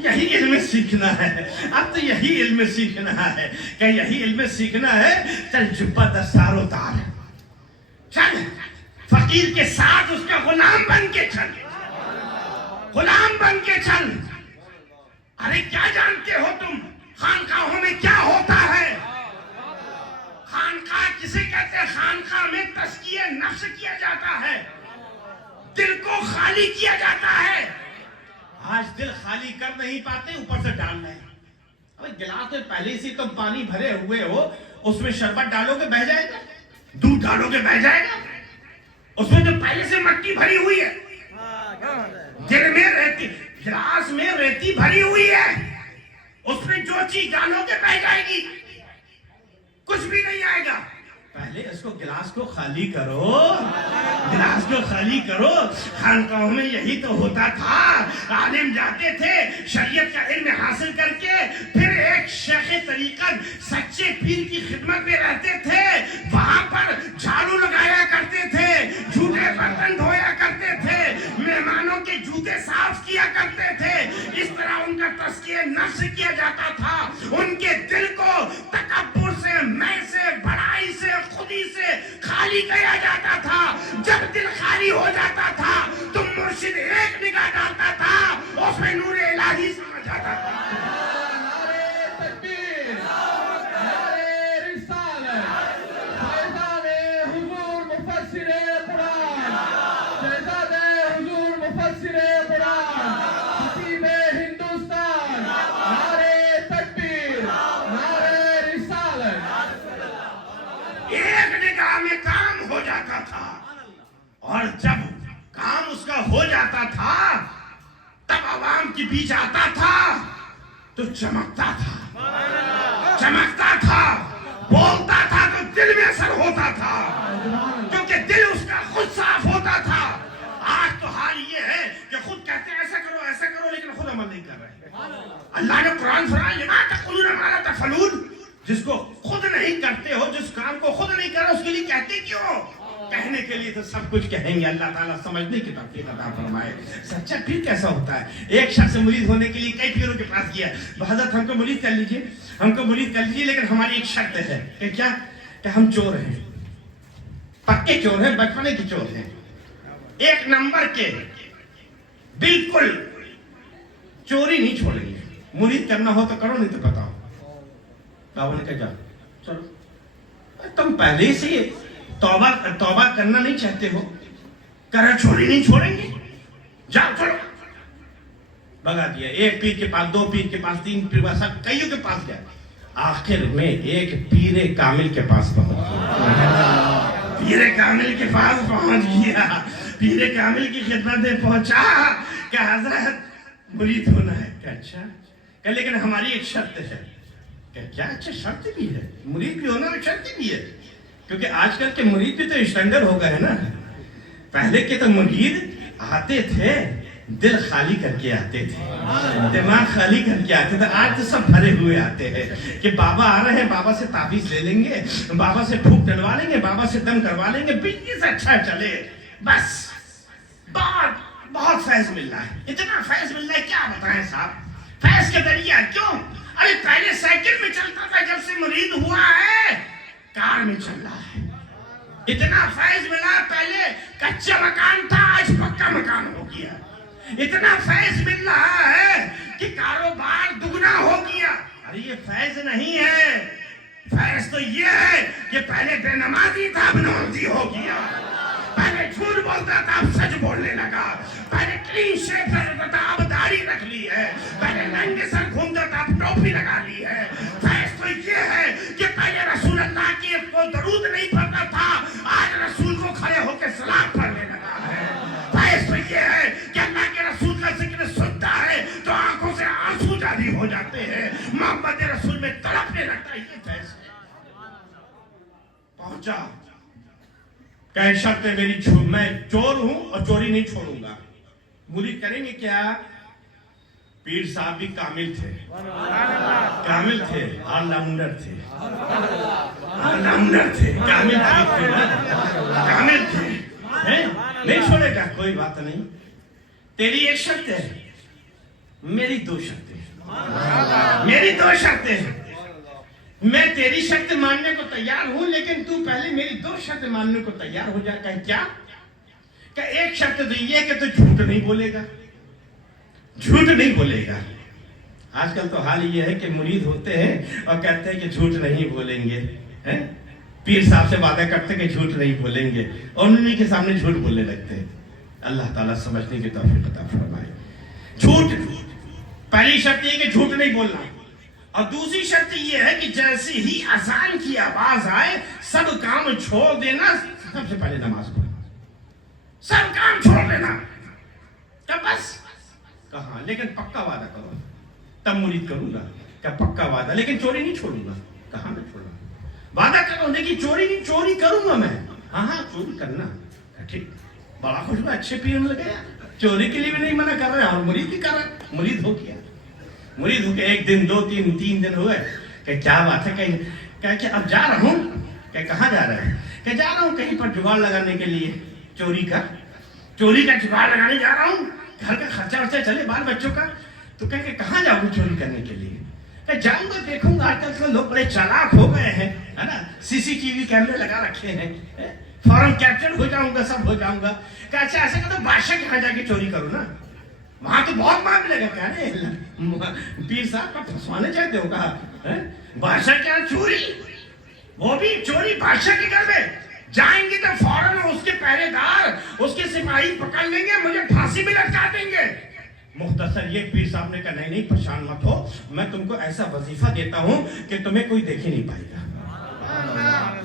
یہی علم سیکھنا ہے، اب تو یہی علم سیکھنا ہے، کہ یہی علم سیکھنا ہے، چل جبہ دستار اتار، چل فقیر کے ساتھ اس کا غلام بن کے چل، غلام بن کے چل۔ ارے کیا جانتے ہو تم خانقاہوں میں کیا ہوتا ہے؟ خانقاہ کسے کہتے ہیں؟ خانقاہ میں تزکیہ نفس کیا جاتا ہے، دل کو خالی کیا جاتا ہے۔ آج دل خالی کر نہیں پاتے، اوپر سے ڈال رہے ہیں۔ ابھی گلاس میں پہلے سے تم پانی بھرے ہوئے ہو، اس میں شربت ڈالو گے بہ جائے گا، دودھ ڈالو گے بہ جائے گا، اس میں تو پہلے سے مٹی بھری ہوئی ہے، دل میں رہتی، گلاس میں ریتی بھری ہوئی ہے، اس میں جو چیز ڈالو گے بہ جائے گی، کچھ بھی نہیں آئے گا۔ پہلے اس کو گلاس کو خالی کرو، گلاس کو خالی کرو۔ خانقاہوں میں یہی تو ہوتا تھا، عالم جاتے تھے شریعت کا علم حاصل کر کے، پھر ایک شیخ طریقت سچے پیر کی خدمت میں رہتے تھے، وہاں پر جھاڑو لگایا کرتے تھے، جھوٹے برتن دھویا کرتے تھے، مہمانوں کے جوتے صاف کیا کرتے تھے۔ اس طرح ان کا تزکیہ نفس کیا جاتا تھا، ان کے دل کو تکبر سے، میں سے، بڑائی سے، خودی سے خالی کیا جاتا تھا۔ جب دل خالی ہو جاتا تھا تو مرشد ایک نگاہ ڈالتا تھا، اس میں نور الہی سمجھ جاتا تھا۔ نعرہ تکبیر، نعرہ رسالت، فیضان حضور مفسر قرآن، فیضان حضور مفسر قرآن، خطیب ہندوستان، نعرہ تکبیر، نعرہ رسالت۔ ایک نگاہ میں کام ہو جاتا تھا، اور جب کام اس کا ہو جاتا تھا تب عوام کے بیچ آتا تھا تو چمکتا تھا، چمکتا تھا، بولتا تھا تو دل میں اثر ہوتا تھا، کیونکہ دل اس کا خود صاف ہوتا تھا۔ آج تو حال یہ ہے کہ خود کہتے ہیں ایسا کرو لیکن خود عمل نہیں کر رہے۔ اللہ نے قرآن فرمایا لما تقولون ما لا تفعلون، جس کو خود نہیں کرتے ہو، جس کام کو خود نہیں کر رہے، اس کے لیے کہتے کیوں؟ کہنے کے لیے تو سب کچھ کہیں گے، اللہ تعالیٰ سمجھنے کی توفیق عطا فرمائے۔ سچا پیر کیسا ہوتا ہے؟ ایک شخص مرید ہونے کے لیے کئی پیروں کے پاس گیا، حضرت ہم کو مرید کر لیجئے، ہم کو مرید کر لیجئے، لیکن ہماری ایک شرط ہے کہ کیا؟ کہ ہم چور ہیں، پکے چور ہیں، بچپنے کے چور ہیں، ایک نمبر کے، بالکل چوری نہیں چھوڑیں گے، مرید کرنا ہو تو کرو، نہیں تو بتاؤ۔ بابا نے کہا جا چلو، تم پہلے سے توبہ کرنا نہیں چاہتے ہو، کرا چوری نہیں چھوڑیں گے، جاؤ چلو۔ بگا دیا، ایک پیر کے پاس، دو پیر کے پاس، تین پیر کے پاس، کئیوں کے پاس گیا، آخر میں ایک پیر کامل کے پاس پہنچ گیا، پیر کامل کے پاس پہنچ گیا، پیر کامل کی خدمت میں پہنچا کہ حضرت مرید ہونا ہے۔ کہ اچھا، کہ لیکن ہماری ایک شرط ہے۔ کہ کیا؟ اچھا شرط بھی ہے، مرید بھی ہونا میں شرط بھی ہے، کیونکہ آج کل کے مرید بھی تو اسٹینڈرڈ ہو گئے ہیں نا۔ پہلے کے تو مرید آتے تھے دل خالی کر کے آتے تھے، دماغ خالی کر کے آتے تھے، آج تو سب بھرے ہوئے آتے ہیں کہ بابا آ رہے ہیں، بابا سے تعویذ لے لیں گے، بابا سے پھوک ڈلوا لیں گے، بابا سے دم کروا لیں گے، بزنس اچھا چلے، بس بہت فیض مل رہا ہے، اتنا فیض مل رہا ہے کیا بتائیں صاحب۔ فیض کے ذریعہ کیوں؟ ارے پہلے سائیکل میں چلتا تھا، جب سے مرید ہوا ہے کار میں چل رہا ہے، اتنا فیض ملا، پہلے کچا مکان تھا آج پکا مکان ہو گیا، اتنا فیض مل رہا ہے کہ کاروبار دگنا ہو گیا۔ ارے یہ فیض نہیں ہے، فیض تو یہ ہے کہ پہلے بے نمازی تھا اب نمازی ہو گیا، پہلے جھوٹ بولتا تھا اب سچ بولنے لگا، پہلے کلین شیپ کرتا تھا اب داڑھی رکھ لی ہے، پہلے ننگے سر گھومتا تھا اب ٹوپی لگا لی ہے۔ فیض تو یہ ہے کہ پہلے رسول اللہ کی کوئی درود نہیں پڑھتا تھا، آج رسول کو کھڑے ہو کے سلام پڑھنے لگا ہے۔ فیض تو یہ ہے کہ اللہ کے رسول کا ذکر سنتا ہے تو آنکھوں سے آنسو جاری ہو جاتے ہیں، محمد رسول میں تڑپنے لگتا ہے۔ یہ فیض ہے۔ پہنچا کہ شرط ہے میری، میں چور ہوں اور چوری نہیں چھوڑوں گا۔ مرید کریں گے کیا؟ پیر صاحب بھی کامل تھے، کامل تھے، آل راؤنڈر تھے، آل راؤنڈر تھے، کامل تھے، کامل تھے، نہیں چھوڑے کوئی بات نہیں، تیری ایک شرط ہے، میری دو شرطیں، میری دو شرطیں ہیں، میں تیری شرط ماننے کو تیار ہوں، لیکن تو پہلے میری دو شرط ماننے کو تیار ہو جا۔ کہ کیا؟ کہ ایک شرط تو یہ ہے کہ تو جھوٹ نہیں بولے گا، جھوٹ نہیں بولے گا۔ آج کل تو حال یہ ہے کہ مرید ہوتے ہیں اور کہتے ہیں کہ جھوٹ نہیں بولیں گے، پیر صاحب سے وعدہ کرتے ہیں کہ جھوٹ نہیں بولیں گے، اور انہیں کے سامنے جھوٹ بولنے لگتے ہیں۔ اللہ تعالیٰ سمجھنے کی توفیق عطا فرمائے۔ جھوٹ، پہلی شرط یہ کہ جھوٹ نہیں بولنا، اور دوسری شرط یہ ہے کہ جیسے ہی اذان کی آواز آئے سب کام چھوڑ دینا، سب سے پہلے نماز پڑھنا، سب کام چھوڑ دینا۔ تب بس کہاں، لیکن پکا وعدہ کرو، تب مرید کروں گا کہ پکا وعدہ، لیکن چوری نہیں چھوڑوں گا۔ کہاں میں چھوڑوں گا؟ وعدہ کرو لیکن چوری نہیں، چوری کروں گا میں۔ ہاں چوری کرنا ٹھیک، بڑا خوش ہوا، اچھے پینے لگے، چوری کے لیے بھی نہیں منع کر رہے اور مرید بھی کر رہے۔ مرید ہو گیا، مرید ہو کے ایک دن، دو تین دن ہوئے کہ کیا بات ہے، کہ اب جا رہا ہوں۔ کہ کہاں جا رہا ہے؟ کہ جا رہا ہوں کہیں پر جگاڑ لگانے کے لیے، چوری کا جگاڑ لگانے جا رہا ہوں، گھر کا خرچہ ورچہ چلے، بال بچوں کا۔ تو کہ کہاں جاؤں گا چوری کرنے کے لیے؟ کہ جاؤں گا، دیکھوں گا آج کل کے لوگ بڑے چالاک ہو گئے ہیں، ہے نا، CCTV کیمرے لگا رکھے ہیں، فوراً کیپچر ہو جاؤں گا، سب ہو جاؤں گا۔ کہ اچھا ایسا کہ تو بادشاہ کے یہاں جا کے چوری کروں نا، وہاں تو بہت مار ملے گا۔ کیا نہیں، پیر صاحب کا پھنسوانے چاہتے ہو؟ کہا بادشاہ کے یہاں چوری، وہ بھی چوری بادشاہ کے گھر میں جائیں گے تو فوراً اس کے پہرے دار، اس کے سپاہی پکڑ لیں گے، مجھے پھانسی بھی لٹکا دیں گے۔ مختصر یہ پیر صاحب نے کہا نہیں پریشان مت ہو، میں تم کو ایسا وظیفہ دیتا ہوں کہ تمہیں کوئی دیکھ ہی نہیں پائے گا،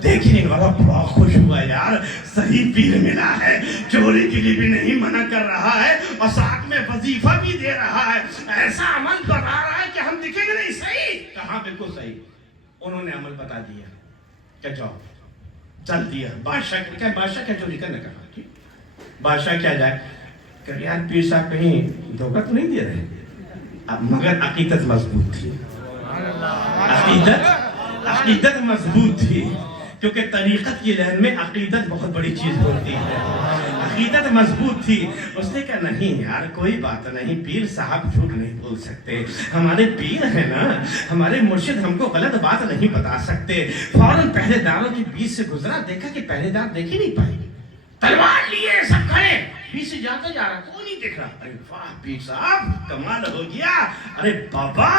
دیکھ ہی نہیں پائے گا۔ بڑا خوش ہوا یار، صحیح پیر ملا ہے، چوری کے لیے بھی نہیں منع کر رہا ہے اور ساتھ میں وظیفہ بھی دے رہا ہے، ایسا عمل بتا رہا ہے کہ ہم دکھیں گے نہیں۔ صحیح کہاں، بالکل صحیح۔ انہوں نے عمل بتا دیا کہ جاؤ، چل دیا۔ بادشاہ کیا چوری کرنے کا؟ بادشاہ کیا جائے کہ یار پیر صاحب کہیں دھوکہ تو نہیں دے رہے، مگر عقیدت مضبوط تھی، عقیدت مضبوط تھی، کیونکہ طریقت کی لہر میں عقیدت بہت بڑی چیز ہوتی ہے۔ عقیدت مضبوط تھی۔ اس نے کہا نہیں یار کوئی بات نہیں، پیر صاحب جھوٹ نہیں بول سکتے، ہمارے پیر ہیں نا، ہمارے مرشد ہم کو غلط بات نہیں بتا سکتے۔ فوراً پہرے داروں کے بیچ سے گزرا، دیکھا کہ پہرے دار دیکھ ہی نہیں پائے، تلوار لیے سب کھڑے، بیچ سے جاتا جا رہا، کوئی نہیں دیکھ رہا۔ ارے واہ پیر صاحب کمال ہو گیا، ارے بابا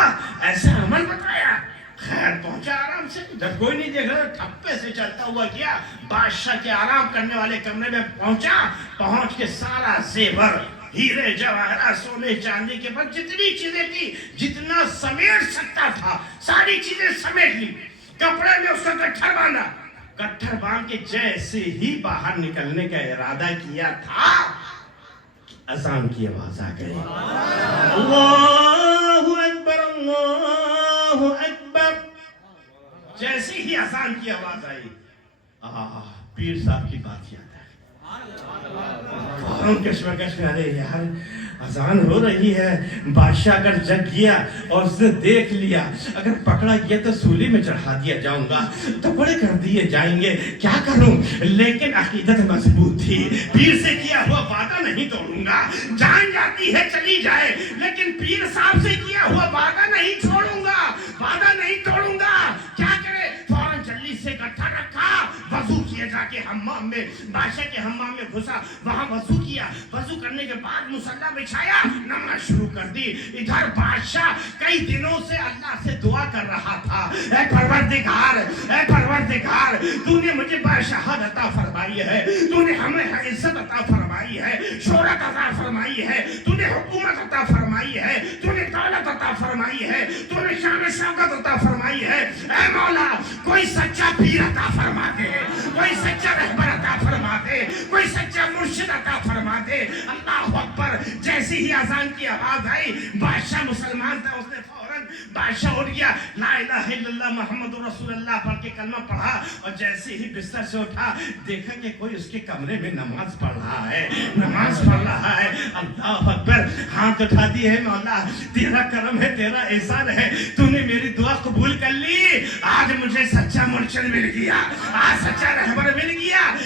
ایسا عمل بتایا۔ خیر پہنچا آرام سے، جب کوئی نہیں دیکھ رہا ٹھپے سے چلتا ہوا گیا، بادشاہ کے آرام کرنے والے کمرے میں پہنچا۔ پہنچ کے سارا زیور، ہیرے جواہرات، سونے چاندی کے بعد جتنی چیزیں تھی، جتنا سمیٹ سکتا تھا ساری چیزیں سمیٹ لی، کپڑے میں اس کا گٹھر باندھا۔ گٹھر باندھ کے جیسے ہی باہر نکلنے کا ارادہ کیا تھا، اذان کی آواز آ گئی، اللہ اکبر اللہ اکبر۔ جیسے ہی اذان کی آواز آئی، پیر صاحب کی بات یاد آئی، فوراً کشمکش میں، ارے یار اذان ہو رہی ہے، بادشاہ اگر جگ گیا اور اس نے دیکھ لیا، اگر پکڑا گیا تو سولی میں چڑھا دیا جاؤں گا، تو بڑے کر دیے جائیں گے، کیا کروں؟ لیکن عقیدت مضبوط تھی، پیر سے کیا ہوا وعدہ نہیں توڑوں گا، جان جاتی ہے چلی جائے لیکن پیر صاحب سے کیا ہوا وعدہ نہیں چھوڑوں گا، وعدہ نہیں توڑوں گا۔ کیا کرے؟ فوراً جلدی سے گٹھا رکھا، وضو کیا، جا کے حمام میں، بادشاہ کے حمام میں گھسا، وہاں وضو کیا، وضو کرنے کے بعد مصلی بچھایا، نماز شروع کر دی۔ ادھر بادشاہ کئی دنوں سے اللہ سے دعا کر رہا تھا، اے پروردگار، اے پروردگار، تو نے مجھے بادشاہت عطا فرمائی ہے، تو نے ہمیں عزت عطا فرمائی ہے، شہرت عطا فرمائی ہے، تو نے حکومت عطا فرمائی ہے، تو نے دولت عطا فرمائی ہے، تو نے شان و شوکت عطا فرمائی ہے۔ اے مولا کوئی سچا پیر عطا فرما دے، کوئی سچا رہبر عطا فرما دے، کوئی سچا مرشد عطا فرما دے۔ اللہ اکبر۔ جیسی ہی اذان کی آواز آئی، بادشاہ مسلمان تھا، اس نے فوراً بادشاہ اٹھ گیا، لا الہ الا اللہ محمد رسول اللہ پڑھ کے کلمہ پڑھا، اور جیسے ہی بستر سے اٹھا دیکھا کہ کوئی اس کے کمرے میں نماز پڑھ رہا ہے، نماز پڑھ رہا ہے۔ اللہ اکبر، ہاتھ اٹھا دی، ہے مولا تیرا کرم ہے، تیرا احسان ہے، تو نے میری دعا قبول کر لی، آج مجھے سچا مرشد مل گیا، آج سچا رہبر مل گیا۔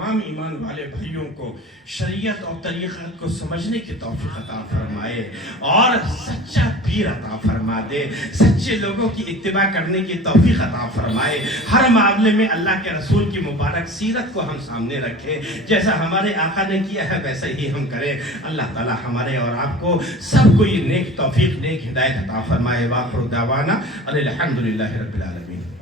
تمام ایمان والے بھائیوں کو شریعت اور طریقت کو سمجھنے کی توفیق عطا فرمائے اور سچا پیر عطا فرما دے، سچے لوگوں کی اتباع کرنے کی توفیق عطا فرمائے، ہر معاملے میں اللہ کے رسول کی مبارک سیرت کو ہم سامنے رکھیں، جیسا ہمارے آقا نے کیا ہے ویسا ہی ہم کریں۔ اللہ تعالی ہمارے اور آپ کو سب کو یہ نیک توفیق، نیک ہدایت عطا فرمائے۔ وآخر دعوانا الحمدللہ رب العالمین۔